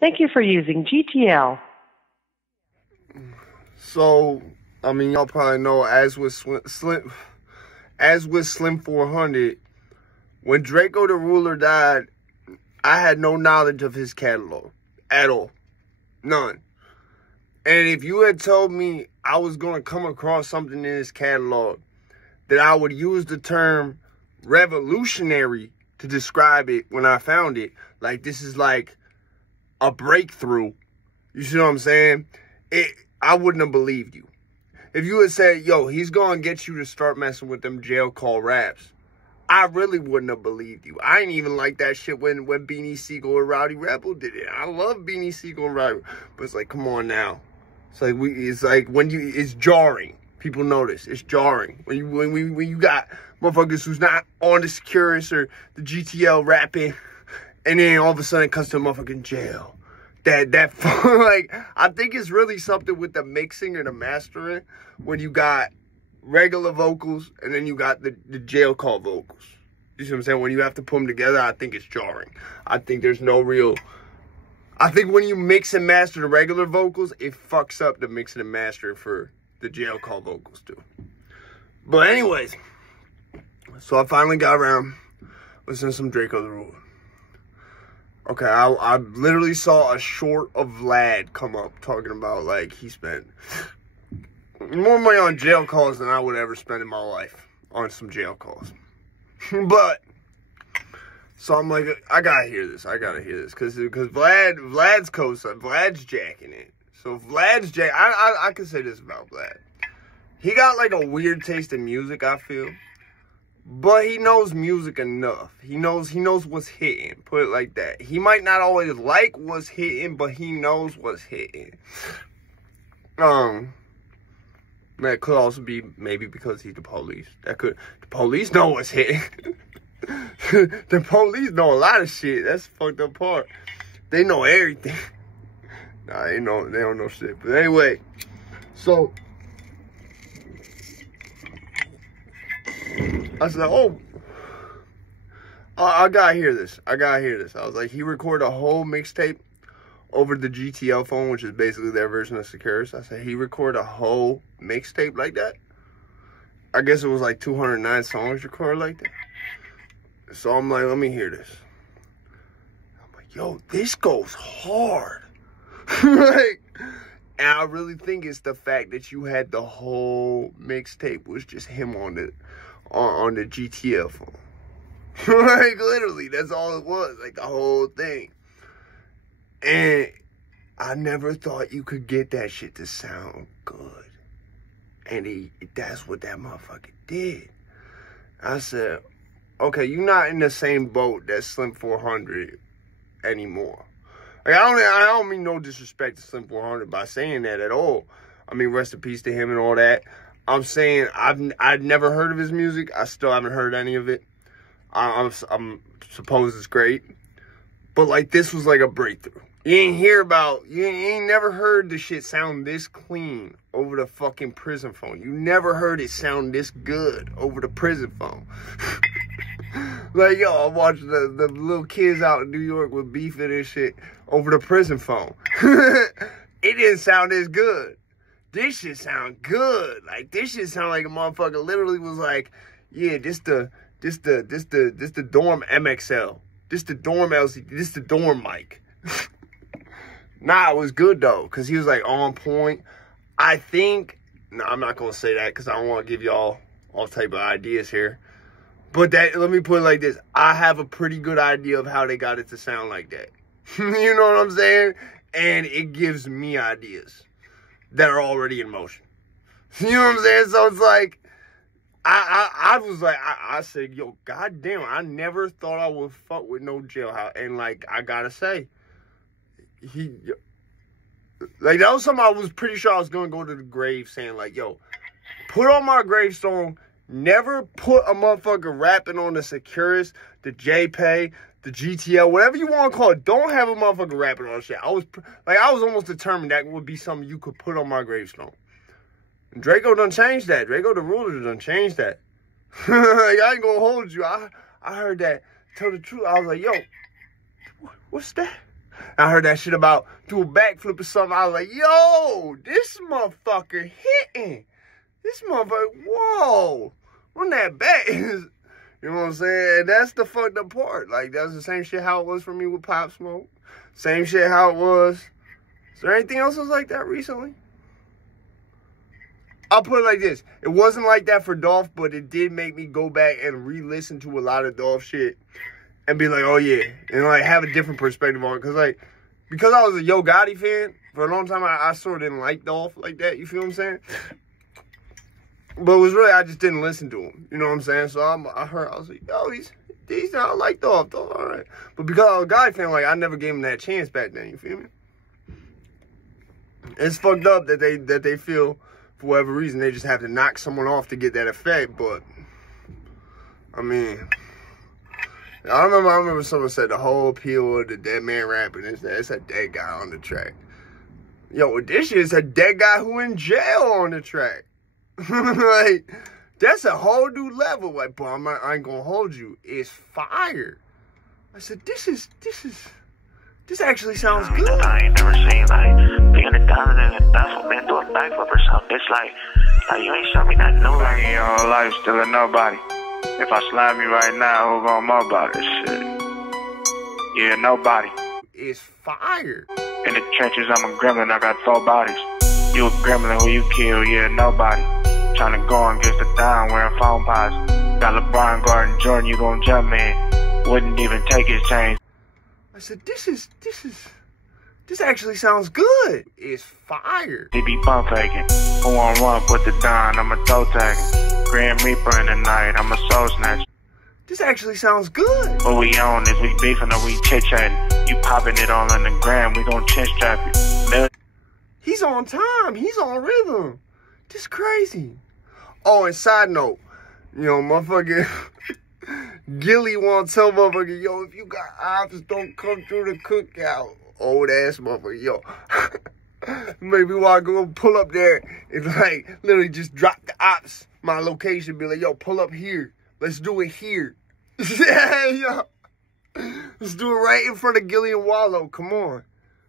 Thank you for using GTL. So, I mean, y'all probably know, as with Slim 400, when Drakeo the Ruler died, I had no knowledge of his catalog at all. None. And if you had told me I was going to come across something in his catalog that I would use the term revolutionary to describe it when I found it, like this is like a breakthrough, you see what I'm saying? I wouldn't have believed you. If you had said, yo, he's going to get you to start messing with them jail call raps, I really wouldn't have believed you. I ain't even like that shit when Beanie Sigel or Rowdy Rebel did it. I love Beanie Sigel and Rowdy, but it's like, come on now. It's like it's jarring. People notice it's jarring when you got motherfuckers who's not on the Securus or the GTL rapping, and then all of a sudden it comes to motherfucking jail. That like, I think it's really something with the mixing or the mastering when you got regular vocals and then you got the jail call vocals. You see what I'm saying? When you have to put them together, I think it's jarring. I think there's no real. I think when you mix and master the regular vocals, it fucks up the mixing and mastering for the jail call vocals too. But anyways, so I finally got around listening to some Drakeo the Ruler. Okay, I literally saw a short of Vlad come up talking about, like, he spent more money on jail calls than I would ever spend in my life on some jail calls. But, so I'm like, I gotta hear this, because Vlad's co-sign, Vlad's jacking it. So Vlad's I can say this about Vlad. He got, like, a weird taste in music, I feel. But he knows music enough. He knows what's hitting. Put it like that. He might not always like what's hitting, but he knows what's hitting. That could also be maybe because he's the police. The police know what's hitting. The police know a lot of shit. That's the fucked up part. They know everything. Nah, they don't know shit. But anyway, so I said, oh, I gotta hear this. I was like, he recorded a whole mixtape over the GTL phone, which is basically their version of Securus. I said, he recorded a whole mixtape like that? I guess it was like 209 songs recorded like that. So I'm like, let me hear this. I'm like, yo, this goes hard. Like, and I really think it's the fact that you had the whole mixtape was just him on the GTL phone. Like, literally, that's all it was. Like, the whole thing. And I never thought you could get that shit to sound good. And that's what that motherfucker did. I said, okay, you're not in the same boat that Slim 400 anymore. Like, I don't mean no disrespect to Slim 400 by saying that at all. I mean, rest in peace to him and all that. I'm saying I've never heard of his music. I still haven't heard any of it. I'm suppose it's great. But, like, this was like a breakthrough. You ain't never heard the shit sound this clean over the fucking prison phone. You never heard it sound this good over the prison phone. Like, yo, I watched the little kids out in New York with beefing and shit over the prison phone. It didn't sound as good. This shit sound good. Like, this shit sound like a motherfucker literally was like, yeah, this the dorm MXL. This the dorm LCD. This the dorm mic. Nah, it was good though, because he was like on point. I think, no, I'm not going to say that because I don't want to give y'all all type of ideas here. But let me put it like this. I have a pretty good idea of how they got it to sound like that. You know what I'm saying? And it gives me ideas that are already in motion. You know what I'm saying? So it's like, I was like, I said, yo, goddamn, I never thought I would fuck with no jailhouse. And like, I gotta say, like, that was something I was pretty sure I was gonna go to the grave saying, like, yo, put on my gravestone, never put a motherfucker rapping on the Securus, the JPay, the GTL, whatever you want to call it. Don't have a motherfucker rapping on shit. I was almost determined that would be something you could put on my gravestone. And Drakeo done changed that. Drakeo the Ruler done changed that. Like, I ain't gonna hold you. I heard that. Tell the truth. I was like, yo, what's that? I heard that shit about do a backflip or something. I was like, yo, this motherfucker hitting. This motherfucker, whoa. Run that back. You know what I'm saying? And that's the fucked up part. Like, that's the same shit how it was for me with Pop Smoke. Same shit how it was. Is there anything else that was like that recently? I'll put it like this. It wasn't like that for Dolph, but it did make me go back and re-listen to a lot of Dolph shit and be like, oh yeah. And like have a different perspective on it. Because I was a Yo Gotti fan, for a long time I sort of didn't like Dolph like that. You feel what I'm saying? But it was really, I just didn't listen to him. You know what I'm saying? So I was like, yo, he's I like Dolph, all right. But because I was a Gotti fan, like, I never gave him that chance back then, you feel me? It's fucked up that they feel, for whatever reason, they just have to knock someone off to get that effect, but, I mean, I remember someone said the whole appeal of the dead man rapping is that it's a dead guy on the track. Yo, this shit is a dead guy who in jail on the track. Like, that's a whole new level. Like, bro, I ain't gonna hold you. It's fire. I said, this actually sounds good. I ain't never seen, like, being a diamond in a duffel, been through a backflip or something. It's like you ain't show me nothing new. Like, in your whole life, still a nobody. If I slime you right now, who gonna know about this shit? Yeah, nobody. It's fire. In the trenches, I'm a gremlin, I got 4 bodies. You a gremlin, who you kill? Yeah, nobody. Trying to go against the down, wearing phone pods. Got LeBron guarding Jordan, you gon' jump in. Wouldn't even take his chains. I said, this actually sounds good. It's fire. He be bump faking. Who on run, put the down, I'm a toe tagging. Grand Reaper in the night, I'm a soul snatcher. This actually sounds good. What we on is we beefing or we chit-chatting. You popping it all on the gram, we gon' chin strap you. He's on time. He's on rhythm. This crazy. Oh, and side note, you know, motherfucking Gilly won't tell motherfucker, yo, if you got ops, don't come through the cookout. Old ass motherfucker, yo. Maybe while I go pull up there, it's like, literally just drop the ops, my location, be like, yo, pull up here. Let's do it here. Yeah, yo. Let's do it right in front of Gilly and Wallow. Come on.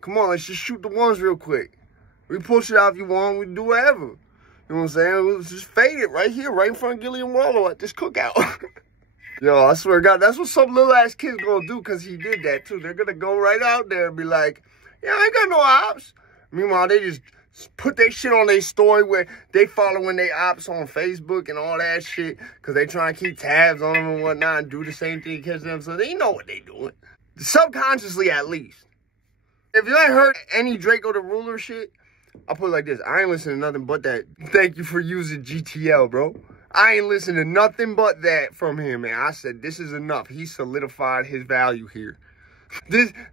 Come on, let's just shoot the ones real quick. We pull shit out if you want, we do whatever. You know what I'm saying? We'll just fade it right here, right in front of Gilly and Wallow at this cookout. Yo, I swear to God, that's what some little ass kids gonna do, because he did that too. They're gonna go right out there and be like, yeah, I ain't got no ops. Meanwhile, they just put their shit on their story where they following their ops on Facebook and all that shit, because they trying to keep tabs on them and whatnot and do the same thing against them, so they know what they doing. Subconsciously, at least. If you ain't heard any Drakeo the Ruler shit, I'll put it like this. I ain't listening to nothing but that. Thank you for using GTL, bro. I ain't listening to nothing but that from him, man. I said, this is enough. He solidified his value here.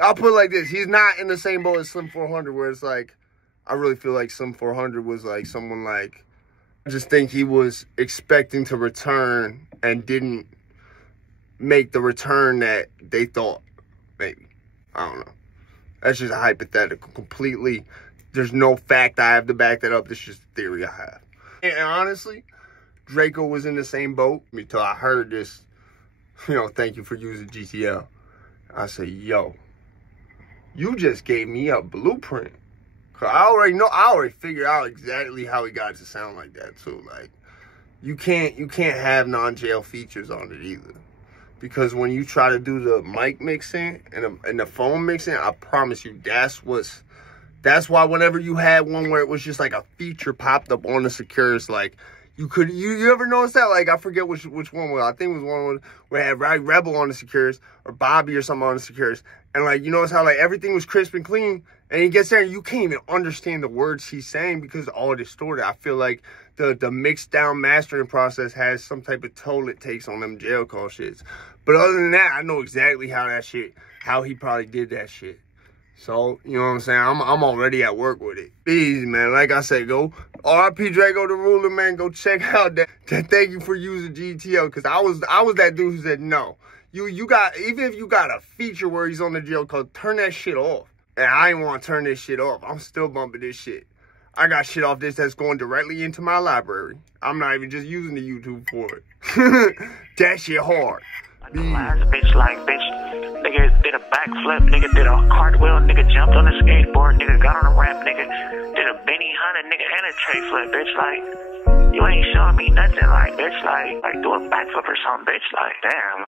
I'll put it like this. He's not in the same boat as Slim 400, where it's like, I really feel like Slim 400 was like someone like, I just think he was expecting to return and didn't make the return that they thought, maybe. I don't know. That's just a hypothetical completely. There's no fact I have to back that up. This is just a theory I have. And honestly, Drakeo was in the same boat until I heard this, you know, thank you for using GTL. I said, yo, you just gave me a blueprint. Cause I already figured out exactly how he got to sound like that too. Like, you can't have non-jail features on it either. Because when you try to do the mic mixing and the phone mixing, I promise you, that's why whenever you had one where it was just like a feature popped up on the Secures, like you ever notice that? Like, I forget which one was. I think it was one where it had Rebel on the Secures or Bobby or something on the Secures. And like, you notice how like everything was crisp and clean, and he gets there and you can't even understand the words he's saying because it's all distorted. I feel like the mixed down mastering process has some type of toll it takes on them jail call shits. But other than that, I know exactly how he probably did that shit. So, you know what I'm saying? I'm already at work with it. Easy, man. Like I said, go RP Drakeo the Ruler, man. Go check out that thank you for using GTL. Because I was that dude who said, no. You got, even if you got a feature where he's on the jail code, turn that shit off. And I ain't want to turn this shit off. I'm still bumping this shit. I got shit off this that's going directly into my library. I'm not even just using the YouTube for it. That shit hard. Last bitch like bitch, nigga did a backflip, nigga, did a cartwheel, nigga, jumped on a skateboard, nigga, got on a ramp, nigga, did a Benny Hunter, nigga, and a tray flip, bitch, like, you ain't showing me nothing, like, bitch, like do a backflip or something, bitch, like, damn.